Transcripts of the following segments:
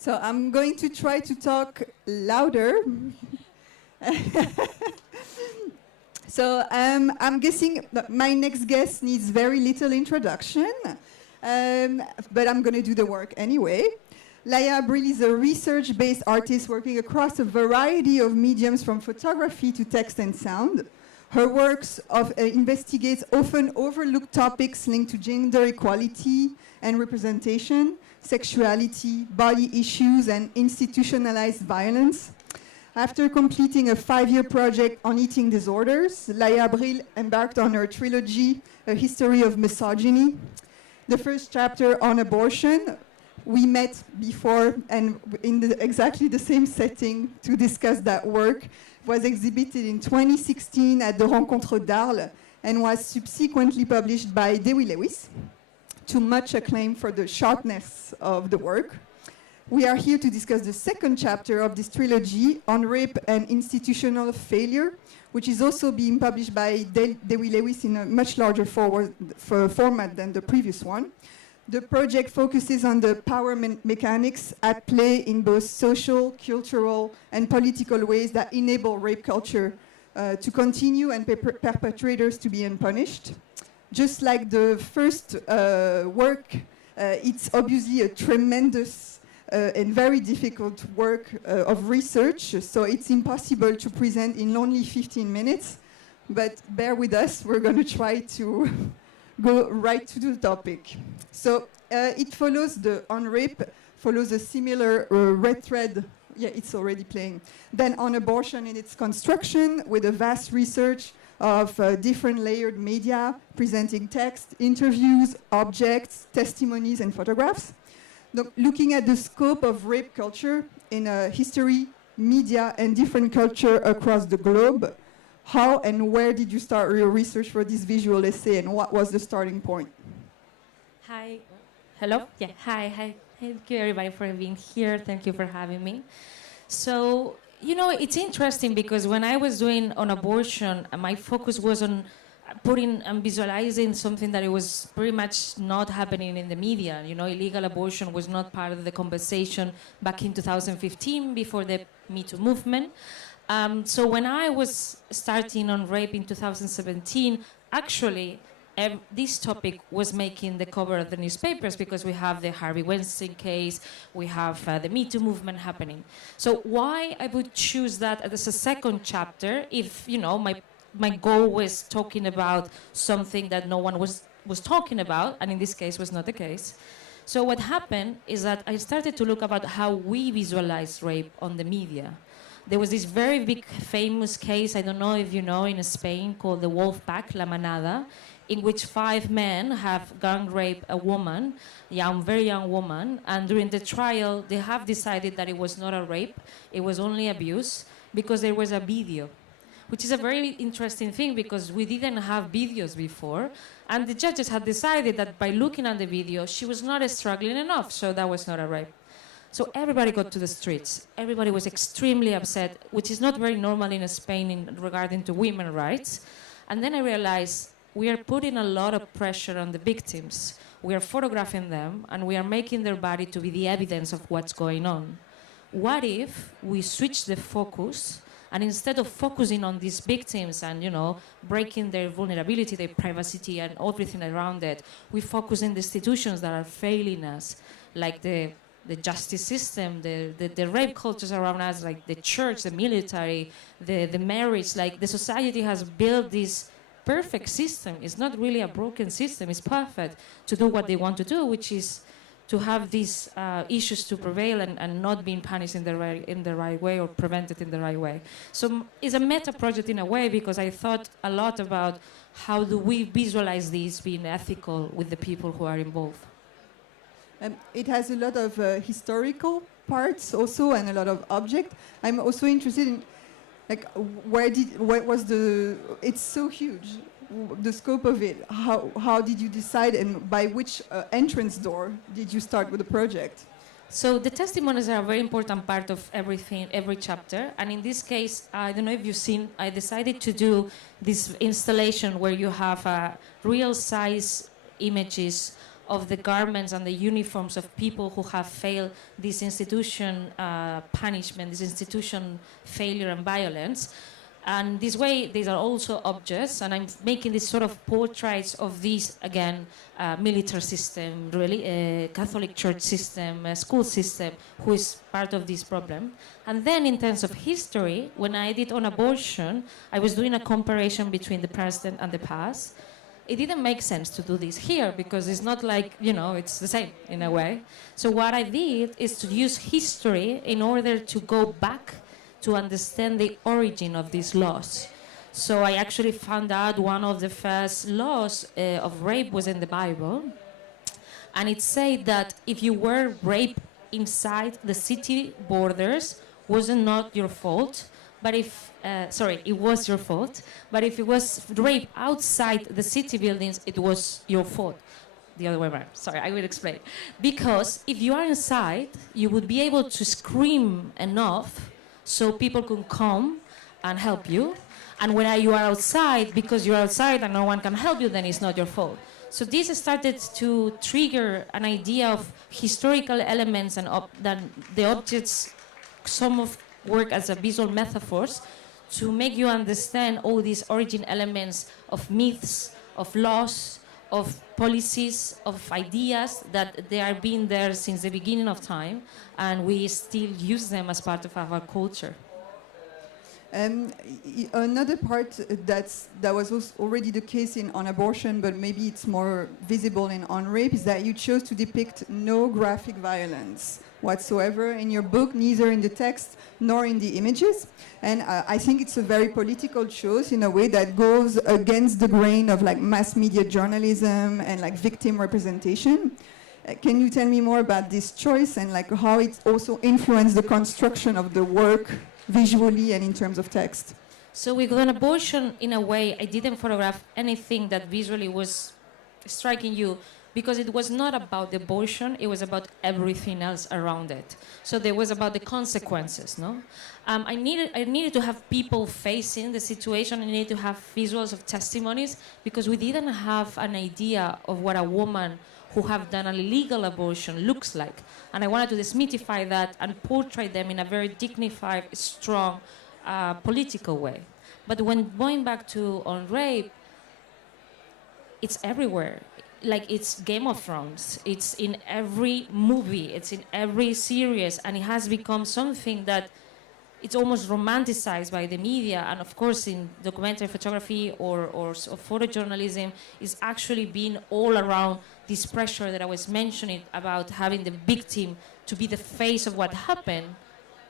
So I'm going to try to talk louder. So I'm guessing that my next guest needs very little introduction, but I'm going to do the work anyway. Laia Abril is a research-based artist working across a variety of mediums from photography to text and sound. Her works investigates often overlooked topics linked to gender equality and representation, sexuality, body issues, and institutionalized violence. After completing a 5-year project on eating disorders, Laia Abril embarked on her trilogy, A History of Misogyny. The first chapter on abortion, we met before and in exactly the same setting to discuss that work, was exhibited in 2016 at the Rencontre d'Arles and was subsequently published by Dewey Lewis, to much acclaim for the sharpness of the work. We are here to discuss the second chapter of this trilogy on rape and institutional failure, which is also being published by Dewey Lewis in a much larger format than the previous one. The project focuses on the power mechanics at play in both social, cultural, and political ways that enable rape culture to continue and perpetrators to be unpunished. Just like the first work, it's obviously a tremendous and very difficult work of research, so it's impossible to present in only 15 minutes, but bear with us, we're going to try to go right to the topic. So it follows on rape, follows a similar red thread, yeah, it's already playing, then on abortion in its construction with a vast research of different layered media, presenting text, interviews, objects, testimonies, and photographs. Looking at the scope of rape culture in history, media, and different culture across the globe, how and where did you start your research for this visual essay, and what was the starting point? Hi. Hello? Yeah, hi. Thank you, everybody, for being here. Thank you for having me. So, you know, it's interesting because when I was doing on abortion, my focus was on putting and visualizing something that it was pretty much not happening in the media. You know, illegal abortion was not part of the conversation back in 2015 before the Me Too movement. So when I was starting on rape in 2017, actually, this topic was making the cover of the newspapers because we have the Harvey Weinstein case, we have the Me Too movement happening. So why I would choose that as a second chapter if, you know, my goal was talking about something that no one was talking about, and in this case was not the case. So what happened is that I started to look about how we visualize rape on the media. There was this very big famous case, I don't know if you know, in Spain called the Wolf Pack, La Manada, in which 5 men have gang raped a woman, very young woman, and during the trial they have decided that it was not a rape, it was only abuse, because there was a video, which is a very interesting thing because we didn't have videos before, and the judges had decided that by looking at the video, she was not struggling enough, so that was not a rape. So everybody got to the streets. Everybody was extremely upset, which is not very normal in Spain regarding to women's rights. And then I realized we are putting a lot of pressure on the victims. We are photographing them, and we are making their body to be the evidence of what's going on. What if we switch the focus, and instead of focusing on these victims and, you know, breaking their vulnerability, their privacy, and everything around it, we focus on the institutions that are failing us, like the justice system, the rape cultures around us, like the church, the military, the marriage. Like the society has built this perfect system. It's not really a broken system. It's perfect to do what they want to do, which is to have these issues to prevail and not being punished in the right way or prevented in the right way. So it's a meta project in a way because I thought a lot about how do we visualize this being ethical with the people who are involved. It has a lot of historical parts also and a lot of object. I'm also interested in, like, what was the? It's so huge, the scope of it. How did you decide, and by which entrance door did you start with the project? So the testimonies are a very important part of everything, every chapter. And in this case, I don't know if you've seen, I decided to do this installation where you have real size images of the garments and the uniforms of people who have failed this institution punishment, this institution failure and violence. And this way, these are also objects, and I'm making this sort of portraits of these, again, military system, really, Catholic Church system, school system, who is part of this problem. And then in terms of history, when I did on abortion, I was doing a comparison between the present and the past. It didn't make sense to do this here because it's not like, it's the same in a way. So what I did is to use history in order to go back to understand the origin of these laws. So I actually found out one of the first laws of rape was in the Bible. And it said that if you were raped inside the city borders, was not your fault. But if, it was your fault. But if it was rape outside the city buildings, it was your fault. The other way around. Sorry, I will explain. Because if you are inside, you would be able to scream enough so people can come and help you. And when you are outside, because you're outside and no one can help you, then it's not your fault. So this started to trigger an idea of historical elements and that the objects, some of work as a visual metaphors to make you understand all these origin elements of myths, of laws, of policies, of ideas that they are being there since the beginning of time, and we still use them as part of our culture. Another part that was already the case on abortion, but maybe it's more visible on rape, is that you chose to depict no graphic violence whatsoever in your book, neither in the text nor in the images. And I think it's a very political choice in a way that goes against the grain of mass media journalism and victim representation. Can you tell me more about this choice and how it also influenced the construction of the work visually and in terms of text? So with an abortion, in a way, I didn't photograph anything that visually was striking you, because it was not about the abortion, it was about everything else around it. So there was about the consequences, no? I needed to have people facing the situation, I needed to have visuals of testimonies, because we didn't have an idea of what a woman who have done an illegal abortion looks like. And I wanted to demystify that and portray them in a very dignified, strong, political way. But when going back to on rape, it's everywhere. It's Game of Thrones. It's in every movie. It's in every series. And it has become something that it's almost romanticized by the media. And of course, in documentary photography or photojournalism, is actually being all around this pressure that I was mentioning about having the victim to be the face of what happened,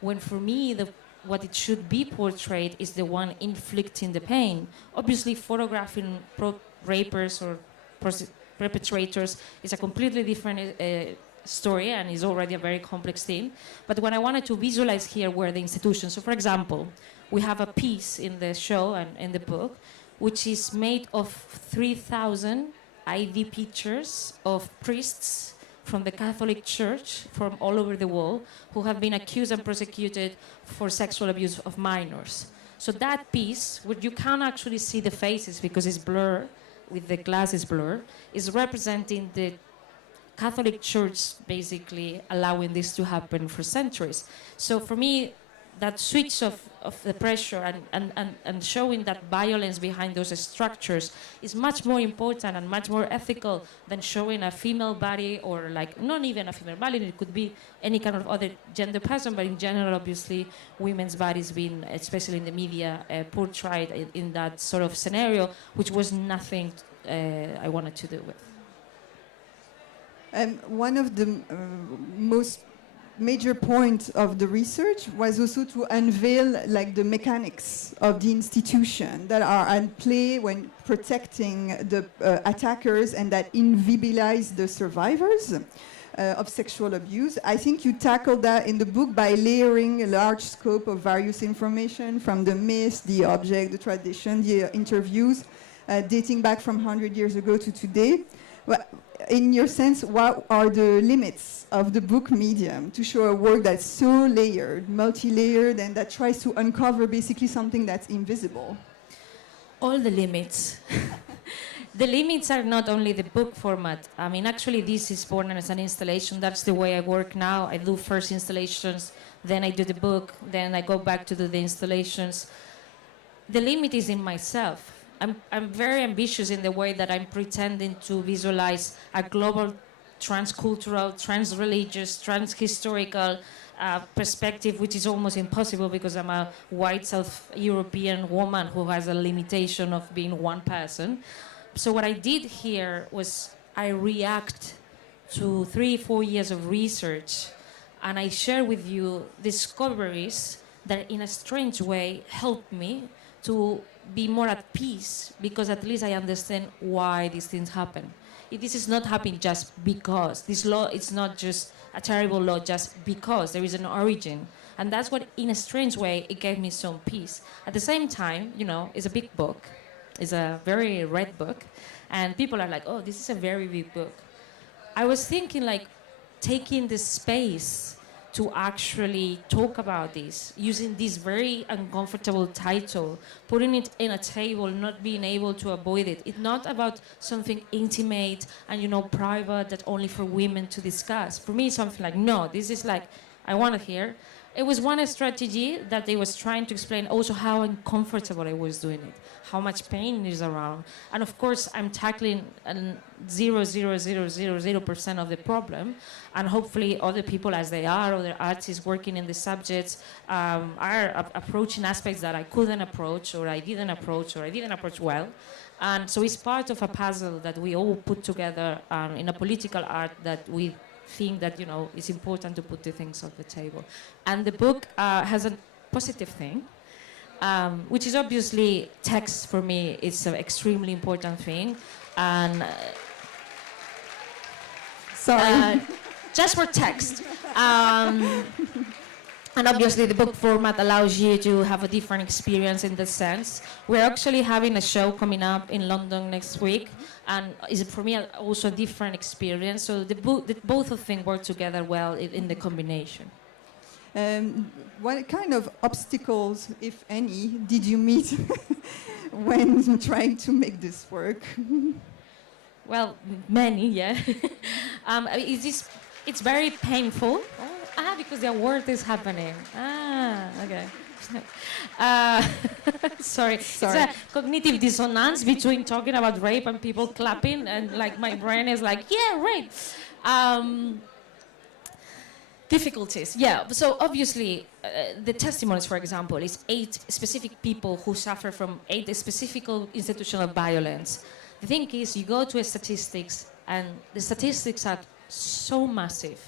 when for me, what it should be portrayed is the one inflicting the pain. Obviously, photographing rapers or perpetrators is a completely different story and is already a very complex thing. But what I wanted to visualize here were the institutions. So for example, we have a piece in the show and in the book which is made of 3,000 ID pictures of priests from the Catholic Church from all over the world who have been accused and prosecuted for sexual abuse of minors. So that piece, where you can't actually see the faces because it's blurred, with the glasses blur, is representing the Catholic Church basically allowing this to happen for centuries. So for me, that switch of the pressure and showing that violence behind those structures is much more important and much more ethical than showing a female body or not even a female body, it could be any kind of other gender person, but in general, obviously, women's bodies being, especially in the media, portrayed in that sort of scenario, which was nothing I wanted to do with. One of the most major point of the research was also to unveil the mechanics of the institution that are at play when protecting the attackers and that invisibilize the survivors of sexual abuse. I think you tackled that in the book by layering a large scope of various information from the myth, the object, the tradition, the interviews, dating back from 100 years ago to today. Well, in your sense, what are the limits of the book medium to show a work that's so layered, multi-layered, and that tries to uncover basically something that's invisible? All the limits. the limits are not only the book format. I mean, actually, this is born as an installation. That's the way I work now. I do first installations, then I do the book, then I go back to do the installations. The limit is in myself. I'm very ambitious in the way that I'm pretending to visualize a global transcultural, transreligious, transhistorical perspective, which is almost impossible because I'm a white South European woman who has a limitation of being one person. So what I did here was I react to 3-4 years of research, and I share with you discoveries that in a strange way helped me to be more at peace, because at least I understand why these things happen. This is not happening just because. This law is not just a terrible law just because. There is an origin. And that's what, in a strange way, it gave me some peace. At the same time, you know, it's a big book. It's a very read book. And people are like, oh, this is a very big book. I was thinking, like, taking the space to actually talk about this, using this very uncomfortable title, putting it in a table, not being able to avoid it. It's not about something intimate and, you know, private that only for women to discuss. For me, it's something like, no, this is like, I want to hear. It was one strategy that they was trying to explain also how uncomfortable I was doing it, how much pain is around. And of course, I'm tackling 0.0000% of the problem. And hopefully other people, as they are, other artists working in the subjects, are approaching aspects that I couldn't approach, or I didn't approach well. And so it's part of a puzzle that we all put together in a political art that we think that, you know, it's important to put the things on the table. And the book has a positive thing, which is obviously text for me is an extremely important thing. And sorry. Just for text. And obviously the book format allows you to have a different experience in that sense. We're actually having a show coming up in London next week, and is for me also a different experience. So both of them work together well in the combination. What kind of obstacles, if any, did you meet when trying to make this work? Well, many, yeah. It's very painful. Because the award is happening. Okay. Sorry. It's a cognitive dissonance between talking about rape and people clapping, and like my brain is like, yeah, rape. Difficulties, yeah. So obviously, the testimonies, for example, is 8 specific people who suffer from 8 specific institutional violence. The thing is, you go to statistics, and the statistics are so massive.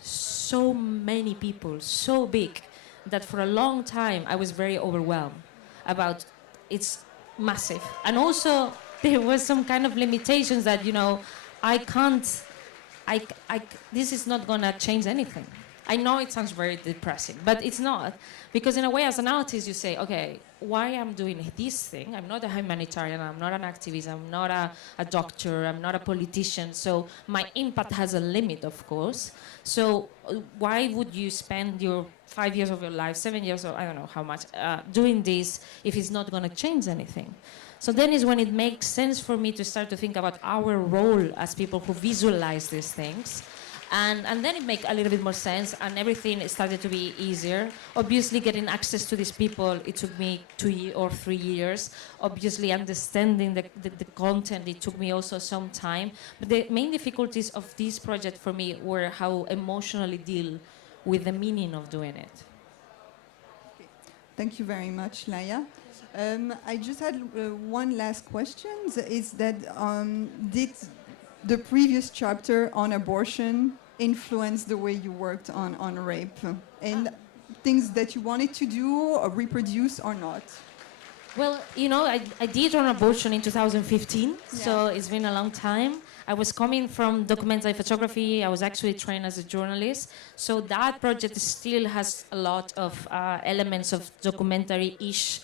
So many people, so big, that for a long time I was very overwhelmed about it's massive. And also there was some kind of limitations that, you know, this is not gonna change anything. I know it sounds very depressing, but it's not. Because in a way, as an artist, you say, okay, why I'm doing this thing? I'm not a humanitarian, I'm not an activist, I'm not a doctor, I'm not a politician. So my impact has a limit, of course. So why would you spend your 5 years of your life, 7 years, or I don't know how much, doing this if it's not going to change anything? So then is when it makes sense for me to start to think about our role as people who visualize these things. And then it made a little bit more sense, and everything started to be easier. Obviously, getting access to these people, it took me 2 or 3 years. Obviously, understanding the content, it took me also some time. But the main difficulties of this project for me were how emotionally deal with the meaning of doing it. Okay. Thank you very much, Laia. I just had one last question. Is that did the previous chapter on abortion influence the way you worked on rape and things that you wanted to do or reproduce or not? Well, you know, I did on abortion in 2015, so it's been a long time. I was coming from documentary photography. I was actually trained as a journalist. So that project still has a lot of elements of documentary-ish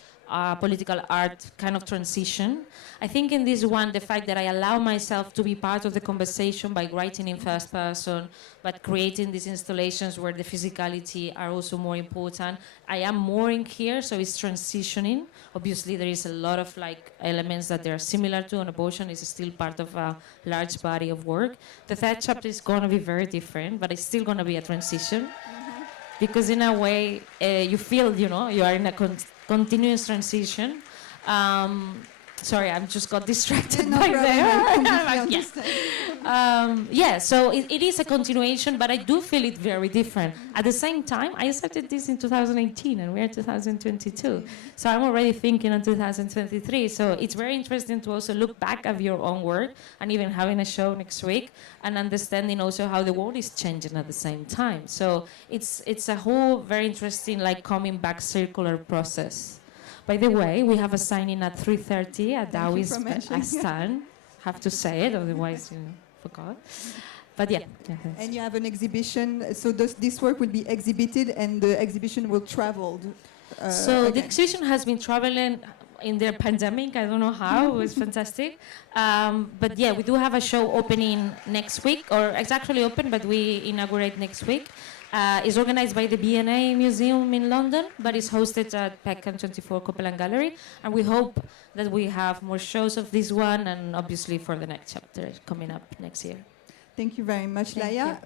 political art kind of transition. I think in this one, the fact that I allow myself to be part of the conversation by writing in first person, but creating these installations where the physicality are also more important. I am more in here, so it's transitioning. Obviously, there is a lot of like elements that they're similar to an abortion. It's still part of a large body of work. The third chapter is going to be very different, but it's still going to be a transition. Because in a way, you feel, you know, you are in a continuous transition. Sorry, I just got distracted no by problem. there. So it is a continuation, but I do feel it very different. At the same time, I started this in 2018, and we're 2022. So I'm already thinking in 2023. So it's very interesting to also look back at your own work, and even having a show next week, and understanding also how the world is changing at the same time. So it's a whole very interesting, like, coming back circular process. By the way, we have a signing at 3:30 at Dawis Astan. Have to say it, otherwise, you know, forgot. But yeah. And you have an exhibition, so this work will be exhibited, and the exhibition will travel. So again. the exhibition has been traveling in the pandemic. I don't know how. It was fantastic. But yeah, we do have a show opening next week, or it's actually open, but we inaugurate next week. It's organized by the B&A Museum in London, but it's hosted at Peckham 24 Copeland Gallery. And we hope that we have more shows of this one, and obviously for the next chapter coming up next year. Thank you very much, Laia.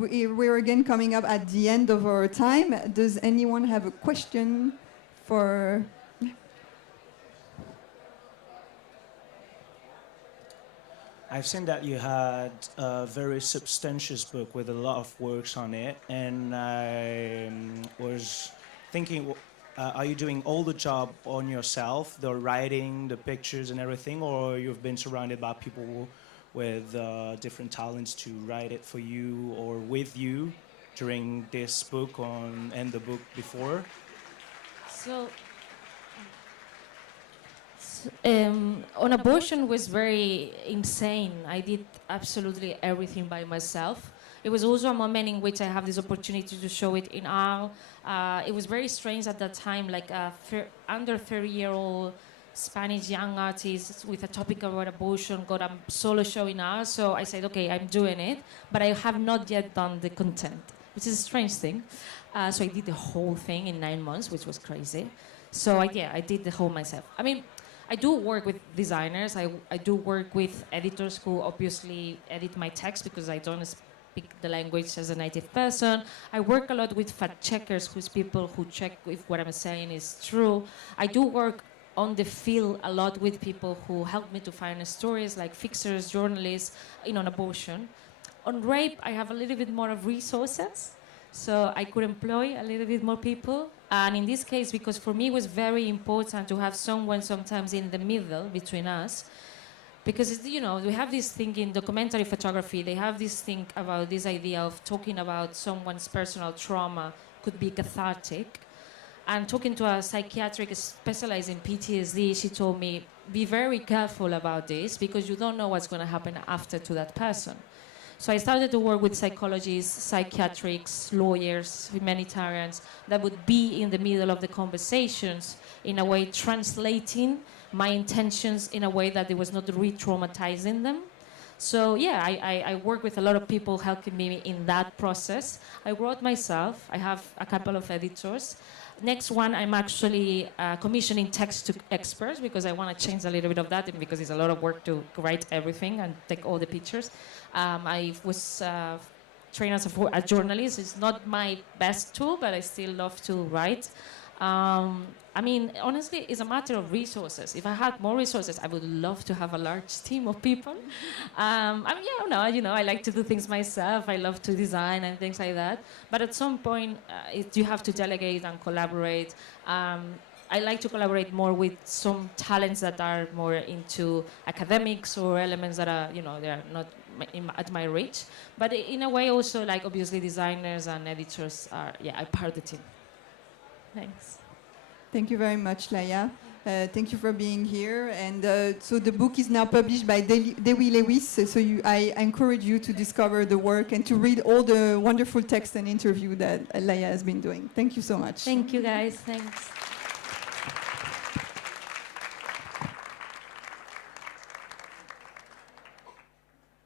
We're again coming up at the end of our time. Does anyone have a question for... I've seen that you had a very substantious book with a lot of works on it, and I was thinking, are you doing all the job on yourself, the writing, the pictures and everything, or you've been surrounded by people with different talents to write it for you or with you during this book and the book before? So, on abortion was very insane. I did absolutely everything by myself. It was also a moment in which I have this opportunity to show it in art. It was very strange at that time, like a under 30-year-old Spanish young artist with a topic about abortion got a solo show in art. So I said, okay, I'm doing it, but I have not yet done the content, which is a strange thing. So I did the whole thing in 9 months, which was crazy. So I did the whole myself. I mean, I do work with designers. I do work with editors who obviously edit my text because I don't speak the language as a native person. I work a lot with fact checkers, who's people who check if what I'm saying is true. I do work on the field a lot with people who help me to find stories, like fixers, journalists, on abortion. On rape, I have a little bit more of resources, so I could employ a little bit more people. And in this case, because for me it was very important to have someone sometimes in the middle between us, because we have this thing in documentary photography. They have this thing about this idea of talking about someone's personal trauma could be cathartic. And talking to a psychiatric specialized in PTSD, she told me, be very careful about this because you don't know what's going to happen after to that person. So I started to work with psychologists, psychiatrics, lawyers, humanitarians that would be in the middle of the conversations, in a way translating my intentions in a way that it was not re-traumatizing them. So I work with a lot of people helping me in that process. I wrote myself. I have a couple of editors. Next one, I'm actually commissioning text to experts because I want to change a little bit of that because it's a lot of work to write everything and take all the pictures. I was trained as a journalist. It's not my best tool, but I still love to write. I mean, honestly, it's a matter of resources. If I had more resources, I would love to have a large team of people. I mean, I like to do things myself. I love to design and things like that. But at some point, you have to delegate and collaborate. I like to collaborate more with some talents that are more into academics or elements that are, they are not at my reach. But in a way, also, like, obviously, designers and editors are part of the team. Thanks. Thank you very much, Laia. Thank you for being here. And so the book is now published by Dewey Lewis. So I encourage you to discover the work and to read all the wonderful text and interview that Laia has been doing. Thank you so much. Thank you, guys. Thanks.